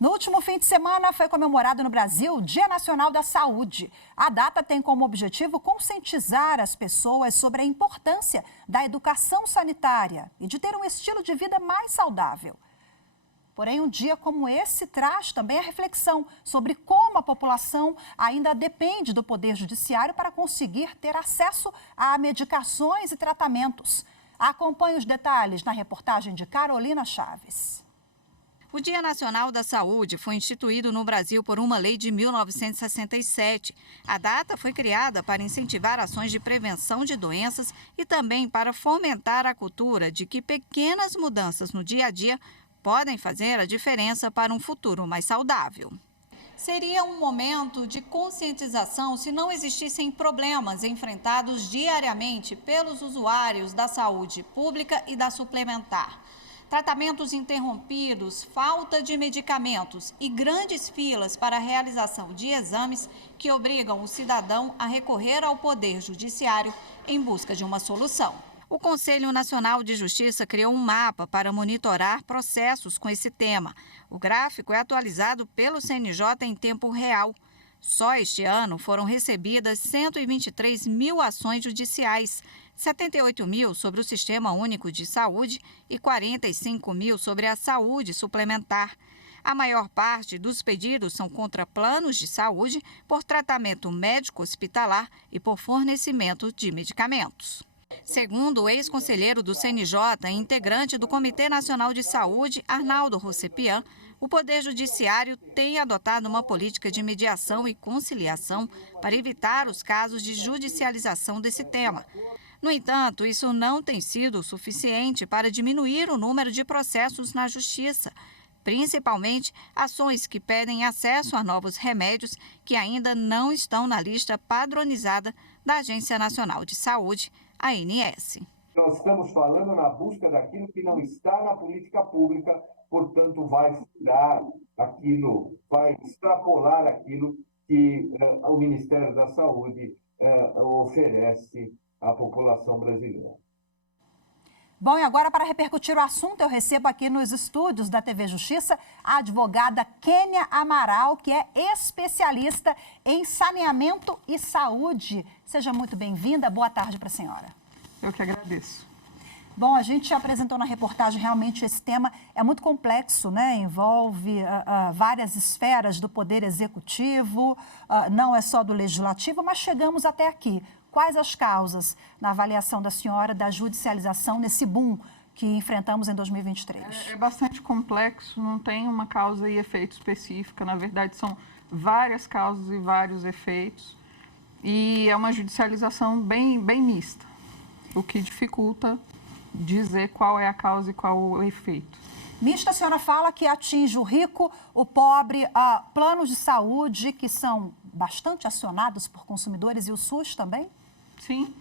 No último fim de semana foi comemorado no Brasil o Dia Nacional da Saúde. A data tem como objetivo conscientizar as pessoas sobre a importância da educação sanitária e de ter um estilo de vida mais saudável. Porém, um dia como esse traz também a reflexão sobre como a população ainda depende do Poder Judiciário para conseguir ter acesso a medicações e tratamentos. Acompanhe os detalhes na reportagem de Carolina Chaves. O Dia Nacional da Saúde foi instituído no Brasil por uma lei de 1967. A data foi criada para incentivar ações de prevenção de doenças e também para fomentar a cultura de que pequenas mudanças no dia a dia podem fazer a diferença para um futuro mais saudável. Seria um momento de conscientização se não existissem problemas enfrentados diariamente pelos usuários da saúde pública e da suplementar. Tratamentos interrompidos, falta de medicamentos e grandes filas para a realização de exames que obrigam o cidadão a recorrer ao Poder Judiciário em busca de uma solução. O Conselho Nacional de Justiça criou um mapa para monitorar processos com esse tema. O gráfico é atualizado pelo CNJ em tempo real. Só este ano foram recebidas 123 mil ações judiciais, 78 mil sobre o Sistema Único de Saúde e 45 mil sobre a saúde suplementar. A maior parte dos pedidos são contra planos de saúde, por tratamento médico hospitalar e por fornecimento de medicamentos. Segundo o ex-conselheiro do CNJ e integrante do Comitê Nacional de Saúde, Arnaldo Rossepian, o Poder Judiciário tem adotado uma política de mediação e conciliação para evitar os casos de judicialização desse tema. No entanto, isso não tem sido suficiente para diminuir o número de processos na Justiça, principalmente ações que pedem acesso a novos remédios que ainda não estão na lista padronizada da Agência Nacional de Saúde, a ANS. Nós estamos falando na busca daquilo que não está na política pública, portanto, vai furar aquilo, vai extrapolar aquilo que o Ministério da Saúde oferece à população brasileira. Bom, e agora para repercutir o assunto, eu recebo aqui nos estúdios da TV Justiça a advogada Kênia Amaral, que é especialista em saneamento e saúde. Seja muito bem-vinda, boa tarde para a senhora. Eu que agradeço. Bom, a gente apresentou na reportagem, realmente esse tema é muito complexo, né? Envolve várias esferas do Poder Executivo, não é só do Legislativo, mas chegamos até aqui. Quais as causas, na avaliação da senhora, da judicialização nesse boom que enfrentamos em 2023? É bastante complexo, não tem uma causa e efeito específica. Na verdade, são várias causas e vários efeitos. E é uma judicialização bem mista, o que dificulta dizer qual é a causa e qual o efeito. Mista, a senhora fala que atinge o rico, o pobre, planos de saúde que são bastante acionados por consumidores e o SUS também? Sim,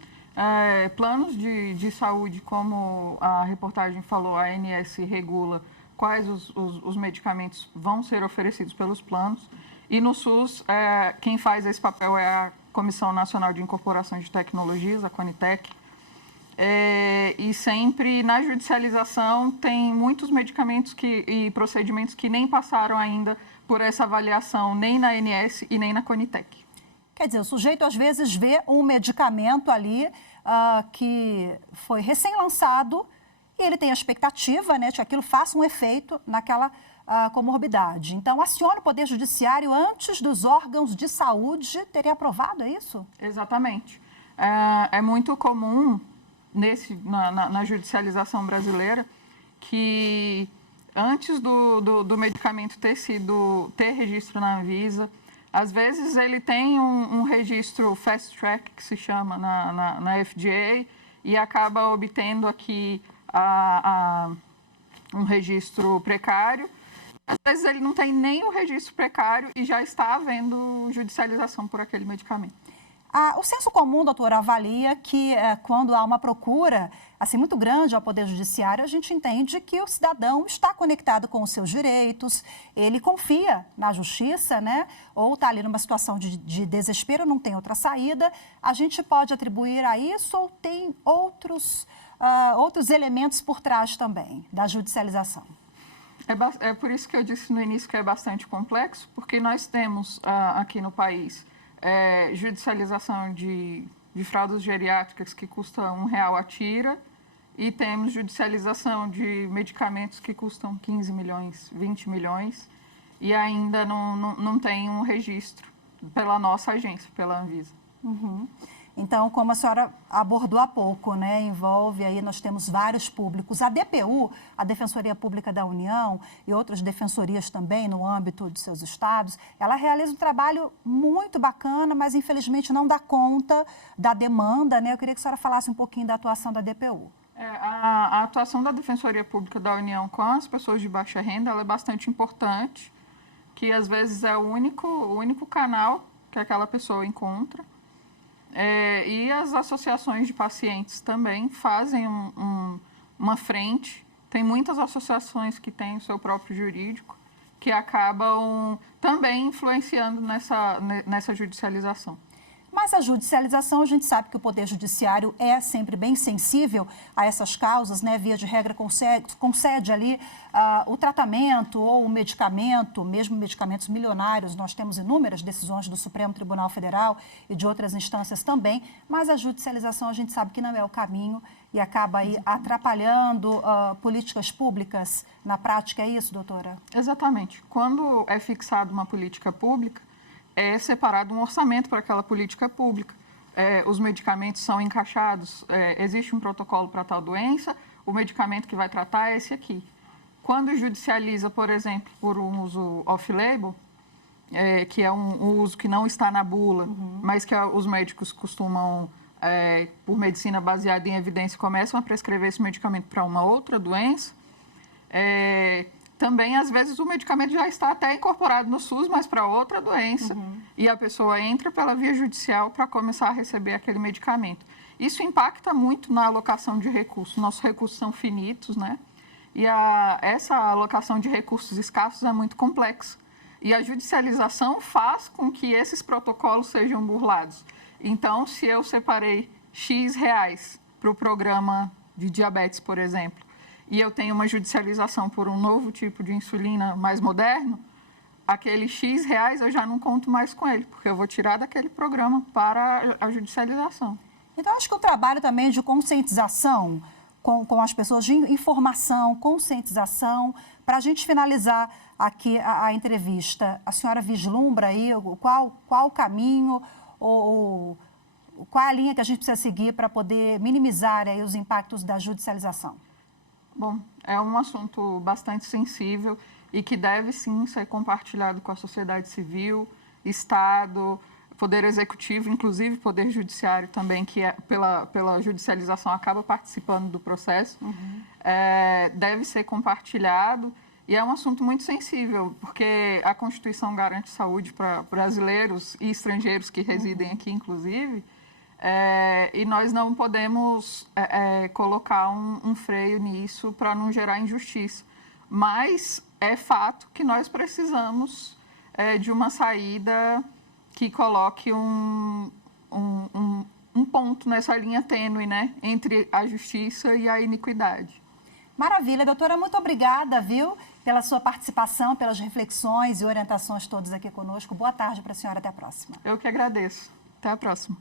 planos de saúde, como a reportagem falou, a ANS regula quais os medicamentos vão ser oferecidos pelos planos. E no SUS, quem faz esse papel é a Comissão Nacional de Incorporação de Tecnologias, a CONITEC. E sempre na judicialização tem muitos medicamentos e procedimentos que nem passaram ainda por essa avaliação, nem na ANS e nem na CONITEC. Quer dizer, o sujeito às vezes vê um medicamento ali que foi recém-lançado e ele tem a expectativa, né, de que aquilo faça um efeito naquela comorbidade. Então, aciona o Poder Judiciário antes dos órgãos de saúde terem aprovado, é isso? Exatamente. É muito comum na judicialização brasileira que antes do medicamento ter registro na Anvisa, às vezes ele tem um registro fast track, que se chama na FDA, e acaba obtendo aqui um registro precário. Às vezes ele não tem nem o registro precário e já está havendo judicialização por aquele medicamento. O senso comum, doutora, avalia que quando há uma procura assim, muito grande ao Poder Judiciário, a gente entende que o cidadão está conectado com os seus direitos, ele confia na justiça, né? Ou está ali numa situação de desespero, não tem outra saída. A gente pode atribuir a isso ou tem outros elementos por trás também da judicialização? É por isso que eu disse no início que é bastante complexo, porque nós temos aqui no país judicialização de fraldas geriátricas que custa R$1 a tira, e temos judicialização de medicamentos que custam 15 milhões, 20 milhões, e ainda não tem um registro pela nossa agência, pela Anvisa. Uhum. Então, como a senhora abordou há pouco, né, envolve aí, nós temos vários públicos. A DPU, a Defensoria Pública da União, e outras defensorias também no âmbito de seus estados, ela realiza um trabalho muito bacana, mas infelizmente não dá conta da demanda, né? Eu queria que a senhora falasse um pouquinho da atuação da DPU. A atuação da Defensoria Pública da União com as pessoas de baixa renda, ela é bastante importante, que às vezes é o único canal que aquela pessoa encontra. E as associações de pacientes também fazem uma frente. Tem muitas associações que têm o seu próprio jurídico, que acabam também influenciando nessa judicialização. Mas a judicialização, a gente sabe que o Poder Judiciário é sempre bem sensível a essas causas, né? Via de regra, concede ali o tratamento ou o medicamento, mesmo medicamentos milionários. Nós temos inúmeras decisões do Supremo Tribunal Federal e de outras instâncias também, mas a judicialização a gente sabe que não é o caminho e acaba aí atrapalhando políticas públicas na prática. É isso, doutora? Exatamente. Quando é fixada uma política pública, é separado um orçamento para aquela política pública. Os medicamentos são encaixados, existe um protocolo para tal doença, o medicamento que vai tratar é esse aqui. Quando judicializa, por exemplo, por um uso off-label, que é um uso que não está na bula, mas que os médicos costumam, por medicina baseada em evidência, começam a prescrever esse medicamento para uma outra doença, também, às vezes, o medicamento já está até incorporado no SUS, mas para outra doença, e a pessoa entra pela via judicial para começar a receber aquele medicamento. Isso impacta muito na alocação de recursos. Nossos recursos são finitos, né? E essa alocação de recursos escassos é muito complexa. E a judicialização faz com que esses protocolos sejam burlados. Então, se eu separei X reais para o programa de diabetes, por exemplo, e eu tenho uma judicialização por um novo tipo de insulina mais moderno, aquele X reais eu já não conto mais com ele, porque eu vou tirar daquele programa para a judicialização. Então, acho que o trabalho também de conscientização com as pessoas, de informação, conscientização, para a gente finalizar aqui a entrevista, a senhora vislumbra aí qual o caminho ou qual a linha que a gente precisa seguir para poder minimizar aí os impactos da judicialização? Bom, é um assunto bastante sensível e que deve, sim, ser compartilhado com a sociedade civil, Estado, Poder Executivo, inclusive Poder Judiciário também, que pela judicialização acaba participando do processo. Deve ser compartilhado e é um assunto muito sensível, porque a Constituição garante saúde para brasileiros e estrangeiros que residem aqui, inclusive, e nós não podemos colocar um freio nisso para não gerar injustiça. Mas é fato que nós precisamos de uma saída que coloque um ponto nessa linha tênue, né, entre a justiça e a iniquidade. Maravilha, doutora, muito obrigada, viu, pela sua participação, pelas reflexões e orientações todas aqui conosco. Boa tarde para a senhora, até a próxima. Eu que agradeço. Até a próxima.